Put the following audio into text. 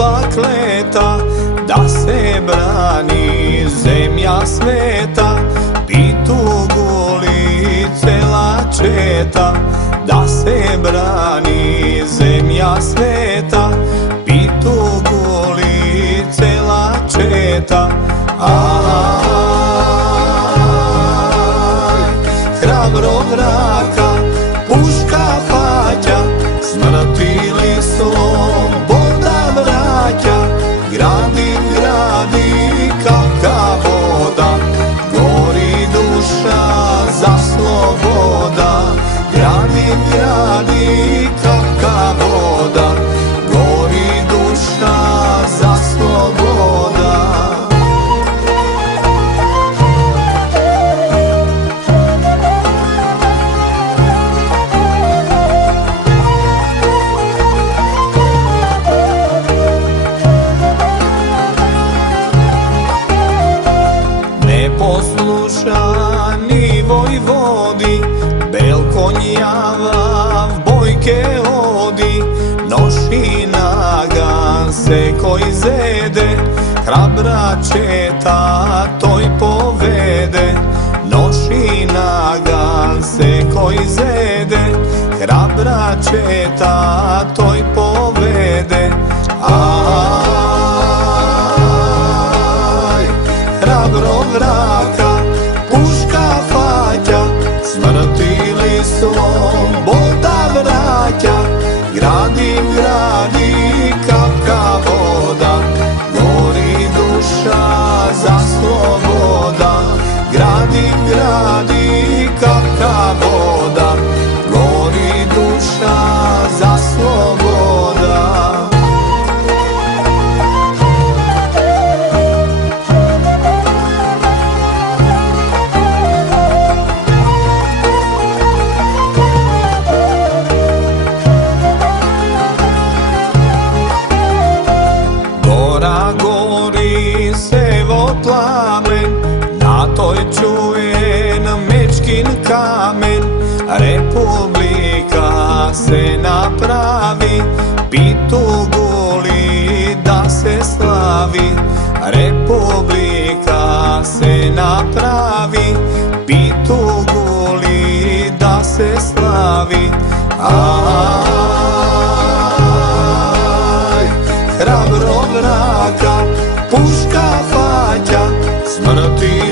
borba kleta, da se brani zemlja sveta. Pituguli cela četa, da se brani zemlja sveta. Pituguli cela četa. Hrabro vraka, puška faća, smrtili sloboda vraća. Gradi, gradi, kapka voda, gori duša za sloboda. Gradi, gradi, kapka voda, gori duša za sloboda. Neposlušani vojvodi, bel konj javav bojke odi. Noši nagan se koji zede, hrabra četa toj povede. Noši nagan se koji zede, hrabra četa toj povede. Hrabro vraka, puška faća, smrtili sloboda vraća. Gradi, gradi, kapka voda, gori duša za sloboda. Gradi, gradi, kapka voda, gori duša za sloboda. Gori sevo plamen, na toj čujen mečkin kamen. Republika se napravi, Pituguli da se slavi. Republika se napravi, Pituguli da se slavi. Hrabro vraka, puška faća, smrti